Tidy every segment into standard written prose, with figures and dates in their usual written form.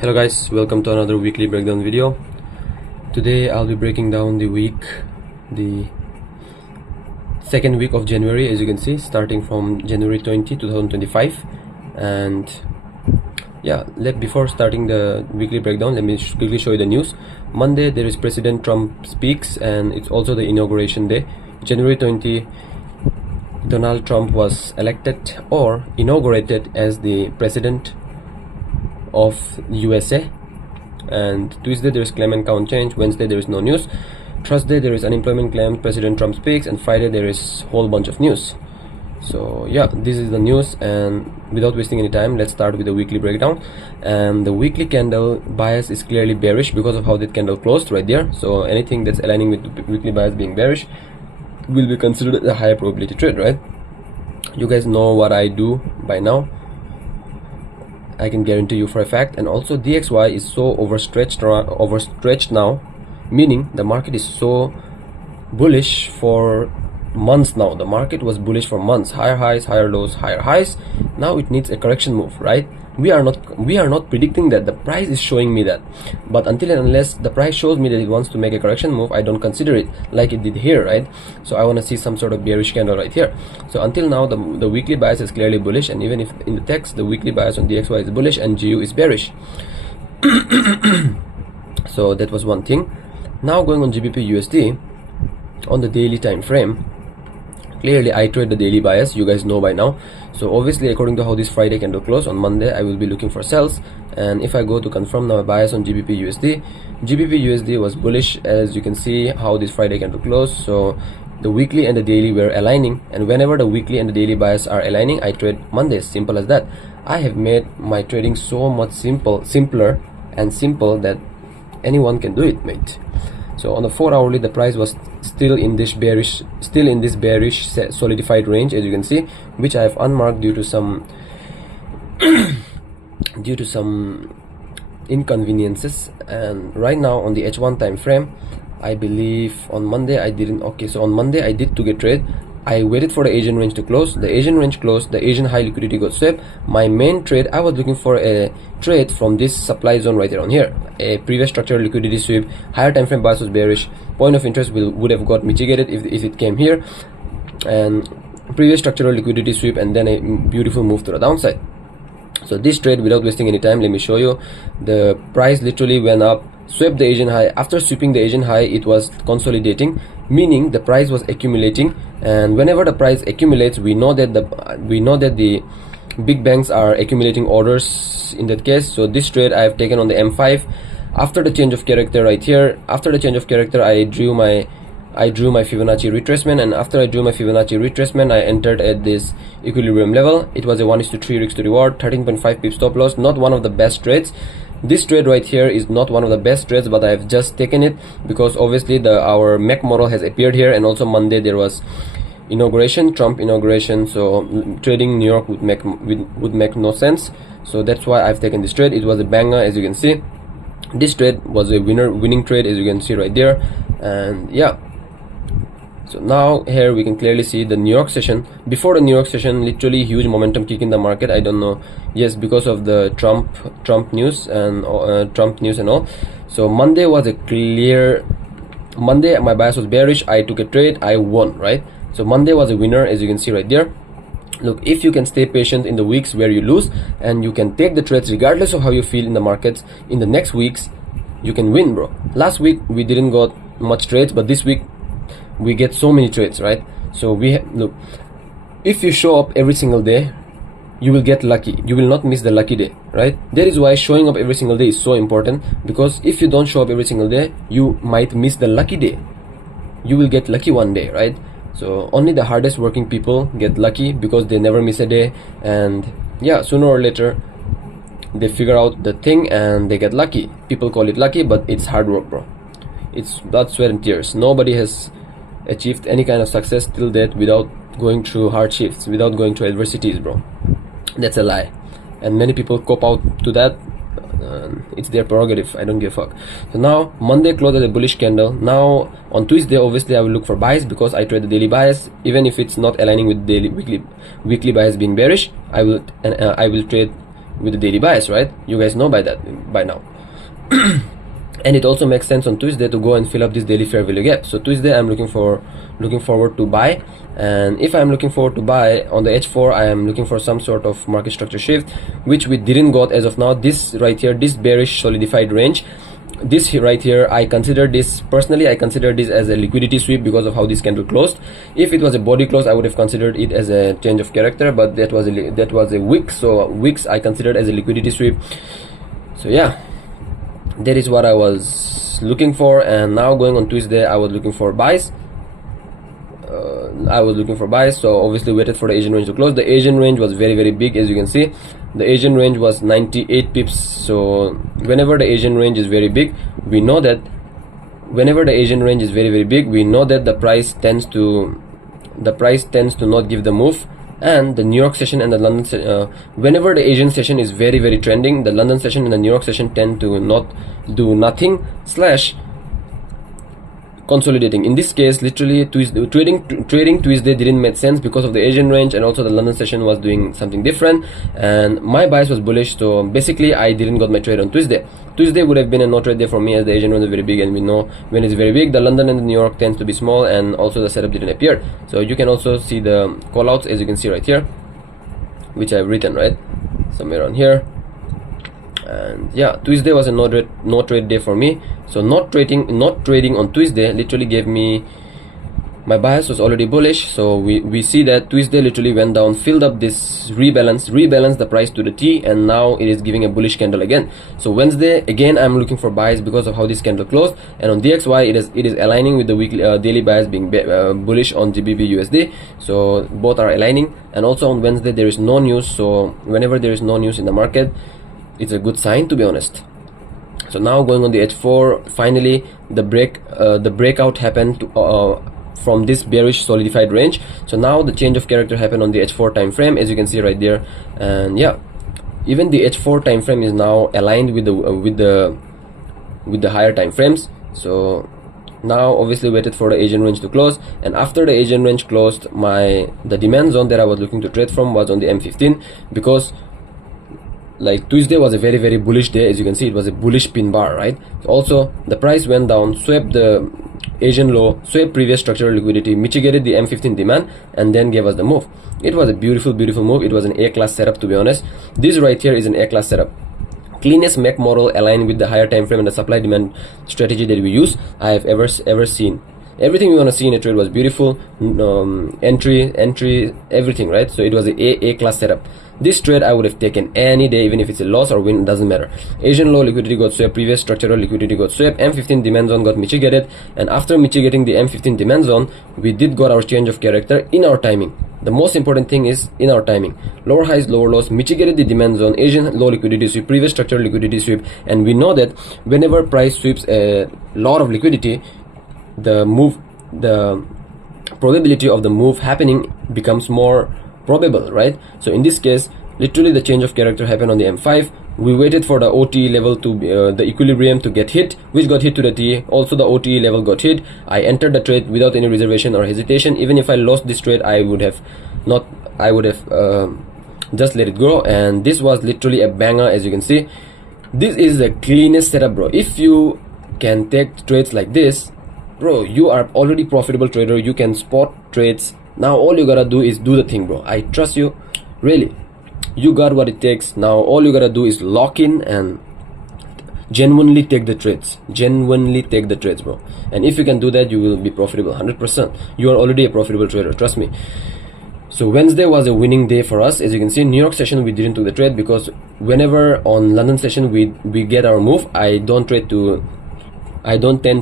Hello guys, welcome to another weekly breakdown video. Today I'll be breaking down the second week of January, as you can see, starting from January 20, 2025. And yeah, before starting the weekly breakdown, let me quickly show you the news. Monday there is President Trump speaks, and it's also the inauguration day. January 20, Donald Trump was elected or inaugurated as the president of USA. And Tuesday there is claim and count change. Wednesday there is no news. Thursday there is unemployment claim, President Trump speaks, and Friday there is whole bunch of news. So yeah, this is the news, and without wasting any time, let's start with the weekly breakdown. And the weekly candle bias is clearly bearish because of how that candle closed right there. So anything that's aligning with the weekly bias being bearish will be considered a higher probability trade, right? You guys know what I do by now, I can guarantee you for a fact. And also DXY is so overstretched now, meaning the market is so bullish for months now. The market was bullish for months, higher highs, higher lows, higher highs. Now it needs a correction move, right? We are not predicting that. The price is showing me that, but until and unless the price shows me that it wants to make a correction move, I don't consider it like it did here, right? So I want to see some sort of bearish candle right here. So until now the weekly bias is clearly bullish, and even if in the text the weekly bias on DXY is bullish and GU is bearish. So that was one thing. Now going on GBP USD on the daily time frame, clearly I trade the daily bias, you guys know by now. So obviously, according to how this Friday candle closed, on Monday I will be looking for sells. And if I go to confirm now bias on GBP USD was bullish, as you can see how this Friday candle closed. So the weekly and the daily were aligning, and whenever the weekly and the daily bias are aligning, I trade Mondays. Simple as that. I have made my trading so much simpler that anyone can do it, mate. So on the 4 hourly, the price was still in this bearish solidified range, as you can see, which I have unmarked due to some inconveniences. And right now on the H1 time frame, I believe on Monday I didn't. Okay, so on Monday I did took a trade. I waited for the Asian range to close. The Asian range closed. The Asian high liquidity got swept. My main trade, I was looking for a trade from this supply zone right around here. A previous structural liquidity sweep. Higher time frame bias was bearish. Point of interest would have got mitigated if it came here. And previous structural liquidity sweep, and then a beautiful move to the downside. So this trade, without wasting any time, let me show you. The price literally went up, swept the Asian high. After sweeping the Asian high, it was consolidating, meaning the price was accumulating. And whenever the price accumulates, we know that the big banks are accumulating orders in that case. So this trade I have taken on the M5 after the change of character right here. After the change of character, I drew my Fibonacci retracement, and after I drew my Fibonacci retracement, I entered at this equilibrium level. It was a 1:3 risk to reward, 13.5 pip stop loss. Not one of the best trades. This trade right here is not one of the best trades, but I have just taken it because obviously our MAC model has appeared here, and also Monday there was Trump inauguration. So trading New York would make no sense. So that's why I've taken this trade. It was a banger, as you can see. This trade was a winning trade, as you can see right there. And yeah, so now here we can clearly see the New York session. Before the New York session, literally huge momentum kick in the market. I don't know, yes, because of the Trump news and all. So Monday was a clear Monday. My bias was bearish. I took a trade. I won, right? So Monday was a winner, as you can see right there. Look, if you can stay patient in the weeks where you lose, and you can take the trades regardless of how you feel in the markets, in the next weeks you can win, bro. Last week we didn't got much trades, but this week we get so many trades, right? So look, if you show up every single day, you will get lucky. You will not miss the lucky day, right? That is why showing up every single day is so important, because if you don't show up every single day, you might miss the lucky day. You will get lucky one day, right? So only the hardest working people get lucky because they never miss a day. And yeah, sooner or later they figure out the thing and they get lucky. People call it lucky, but it's hard work, bro. It's blood, sweat and tears. Nobody has achieved any kind of success till date without going through hardships, without going through adversities, bro. That's a lie, and many people cop out to that. It's their prerogative. I don't give a fuck. So now Monday closed as a bullish candle. Now on Tuesday, obviously I will look for buys because I trade the daily bias. Even if it's not aligning with daily weekly bias being bearish, I will trade with the daily bias, right? You guys know by now. And it also makes sense on Tuesday to go and fill up this daily fair value gap. So Tuesday I'm looking forward to buy, and if I'm looking forward to buy on the H4, I am looking for some sort of market structure shift, which we didn't got as of now. This right here, this bearish solidified range, this right here, I consider this personally, I consider this as a liquidity sweep because of how this candle closed. If it was a body close, I would have considered it as a change of character, but that was a wick, so wicks I considered as a liquidity sweep. So yeah, that is what I was looking for. And now going on Tuesday, I was looking for buys. So obviously waited for the Asian range to close. The Asian range was very, very big, as you can see. The Asian range was 98 pips. So whenever the Asian range is very big, we know that the price tends to not give the move. And the New York session and the London whenever the Asian session is very, very trending, the London session and the New York session tend to not do nothing / consolidating. In this case, literally trading Tuesday didn't make sense because of the Asian range, and also the London session was doing something different, and my bias was bullish. So basically I didn't got my trade on Tuesday. Tuesday would have been a no trade day for me, as the Asian range is very big, and we know when it's very big, the London and the New York tends to be small, and also the setup didn't appear. So you can also see the call outs, as you can see right here, which I've written right somewhere on here. And yeah, Tuesday was a no trade day for me. So not trading on Tuesday literally gave me, my bias was already bullish. So we see that Tuesday literally went down, filled up this rebalanced the price to the T, and now it is giving a bullish candle again. So Wednesday again I'm looking for buys because of how this candle closed, and on DXY it is aligning with the weekly daily bias being bullish on GBP USD. So both are aligning. And also on Wednesday there is no news, so whenever there is no news in the market, it's a good sign, to be honest. So now going on the H4, finally the breakout happened from this bearish solidified range. So now the change of character happened on the H4 time frame, as you can see right there. And yeah, even the H4 time frame is now aligned with the higher time frames. So now obviously waited for the Asian range to close, and after the Asian range closed, the demand zone that I was looking to trade from was on the M15, because like Tuesday was a very, very bullish day. As you can see, it was a bullish pin bar, right? Also the price went down, swept the Asian low, swept previous structural liquidity, mitigated the M15 demand, and then gave us the move. It was a beautiful move. It was an A-class setup, to be honest. This right here is an A-class setup. Cleanest MAC model aligned with the higher time frame and the supply demand strategy that we use I have ever seen. Everything we want to see in a trade was beautiful. Entry, everything, right? So it was a A-class setup. This trade I would have taken any day, even if it's a loss or win, doesn't matter. Asian low liquidity got swept, previous structural liquidity got swept, M15 demand zone got mitigated, and after mitigating the M15 demand zone, we did got our change of character in our timing. The most important thing is in our timing. Lower highs, lower lows, mitigated the demand zone, Asian low liquidity sweep, previous structural liquidity sweep, and we know that whenever price sweeps a lot of liquidity, the probability of the move happening becomes more probable, right? So in this case, literally the change of character happened on the M5. We waited for the OTE level to the equilibrium to get hit, which got hit to the T. Also the OTE level got hit. I entered the trade without any reservation or hesitation. Even if I lost this trade, I would have just let it go. And this was literally a banger, as you can see. This is the cleanest setup, bro. If you can take trades like this, bro, you are already profitable trader. You can spot trades. Now all you gotta do is do the thing, bro. I trust you, really. You got what it takes. Now all you gotta do is lock in and genuinely take the trades. Bro. And if you can do that, you will be profitable 100%. You are already a profitable trader, trust me. So Wednesday was a winning day for us. As you can see, New York session we didn't do the trade, because whenever on London session we get our move, I don't tend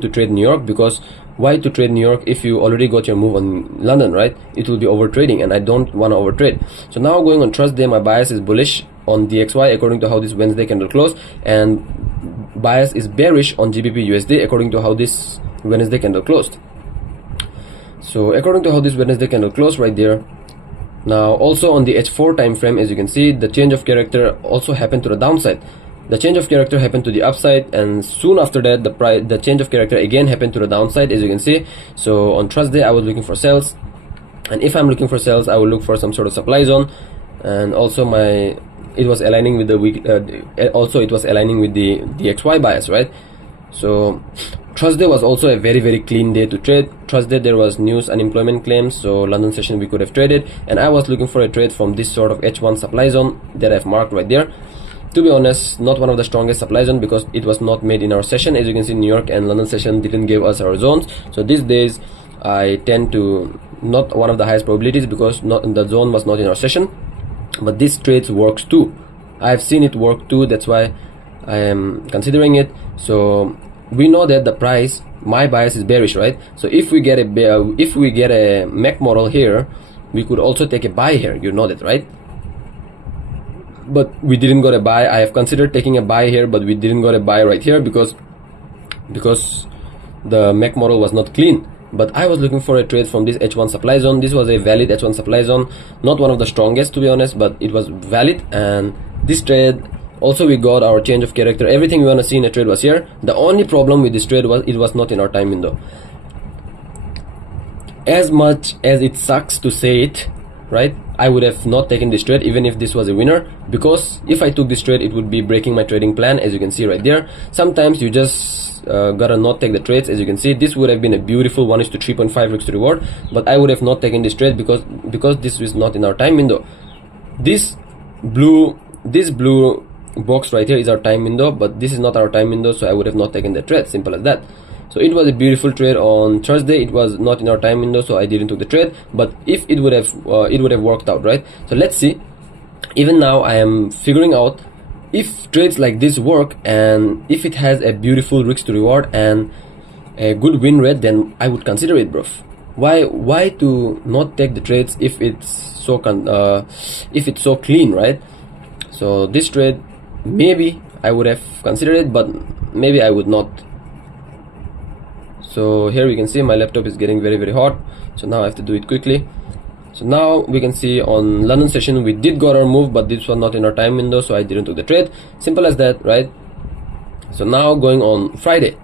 to trade New York, because why to trade New York if you already got your move on London, right? It will be over trading, and I don't want to overtrade. So now going on Trust Day, my bias is bullish on DXY according to how this Wednesday candle closed, and bias is bearish on GBP USD according to how this Wednesday candle closed. So according to how this Wednesday candle closed right there. Now also on the H4 time frame, as you can see, the change of character also happened to the downside. The change of character happened to the upside, and soon after that the change of character again happened to the downside, as you can see. So on Trust Day I was looking for sales, and if I'm looking for sales, I will look for some sort of supply zone. And also my it was aligning with the week, also it was aligning with the DXY bias, right? So Thursday was also a very clean day to trade. Thursday there was news unemployment claims, so London session we could have traded, and I was looking for a trade from this sort of H1 supply zone that I've marked right there. To be honest, not one of the strongest supply zone because it was not made in our session. As you can see, New York and London session didn't give us our zones. So these days I tend to not one of the highest probabilities because the zone was not in our session. But this trades works too. I've seen it work too. That's why I am considering it. So we know that the price, my bias is bearish, right? So if we get a MAC model here, we could also take a buy here. You know that, right? But we didn't got a buy. I have considered taking a buy here, but we didn't got a buy right here because the MAC model was not clean. But I was looking for a trade from this H1 supply zone. This was a valid H1 supply zone, not one of the strongest to be honest, but it was valid. And this trade also, we got our change of character. Everything we want to see in a trade was here. The only problem with this trade was it was not in our time window. As much as it sucks to say it, right, I would have not taken this trade even if this was a winner, because if I took this trade it would be breaking my trading plan, as you can see right there. Sometimes you just gotta not take the trades. As you can see, this would have been a beautiful 1:3.5 risk to reward, but I would have not taken this trade because this is not in our time window. This blue box right here is our time window, but this is not our time window, so I would have not taken the trade. Simple as that. So it was a beautiful trade on Thursday. It was not in our time window, so I didn't take the trade. But if it would have worked out, right? So let's see. Even now I am figuring out if trades like this work, and if it has a beautiful risk to reward and a good win rate, then I would consider it, bro. Why to not take the trades if it's so clean, right? So this trade, maybe I would have considered it, but maybe I would not. So here we can see my laptop is getting very hot, so now I have to do it quickly. So now we can see on London session we did got our move, but this was not in our time window, so I didn't take the trade. Simple as that, right? So now going on Friday.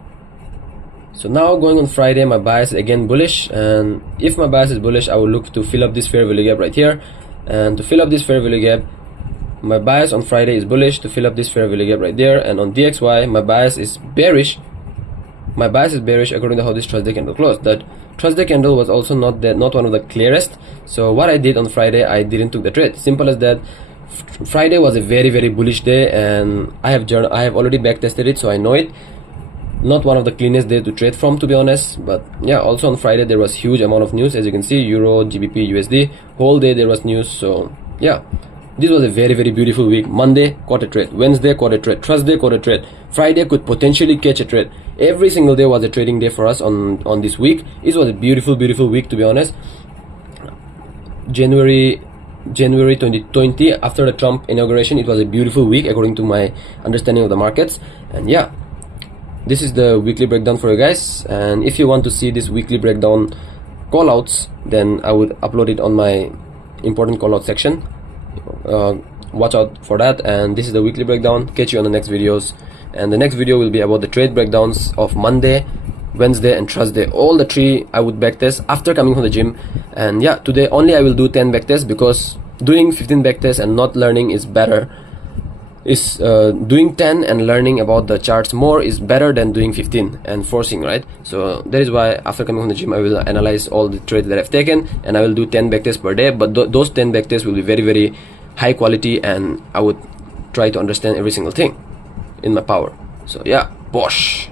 My bias is again bullish, and if my bias is bullish, I will look to fill up this fair value gap right here. And to fill up this fair value gap, my bias on Friday is bullish to fill up this fair value gap right there. And on DXY, my bias is bearish. My bias is bearish according to how this Thursday candle closed. That Thursday candle was also not one of the clearest. So what I did on Friday, I didn't took the trade. Simple as that. Friday was a very bullish day, and I have already back tested it, so I know it. Not one of the cleanest day to trade from, to be honest. But yeah, also on Friday there was huge amount of news, as you can see, Euro, GBP, USD. Whole day there was news. So yeah, this was a very beautiful week. Monday caught a trade, Wednesday caught a trade, Thursday caught a trade, Friday could potentially catch a trade. Every single day was a trading day for us on this week. It was a beautiful week, to be honest. January 2020, after the Trump inauguration, it was a beautiful week according to my understanding of the markets. And yeah, this is the weekly breakdown for you guys. And if you want to see this weekly breakdown callouts, then I would upload it on my important callout section. Watch out for that. And this is the weekly breakdown. Catch you on the next videos, and the next video will be about the trade breakdowns of Monday, Wednesday and Thursday. All the three I would backtest after coming from the gym. And yeah, today only I will do 10 backtests, because doing 15 backtests and not learning is better. Doing 10 and learning about the charts more is better than doing 15 and forcing, right? So that is why after coming from the gym I will analyze all the trades that I've taken, and I will do 10 backtests per day. But those 10 backtests will be very high quality, and I would try to understand every single thing in my power. So yeah, bosh.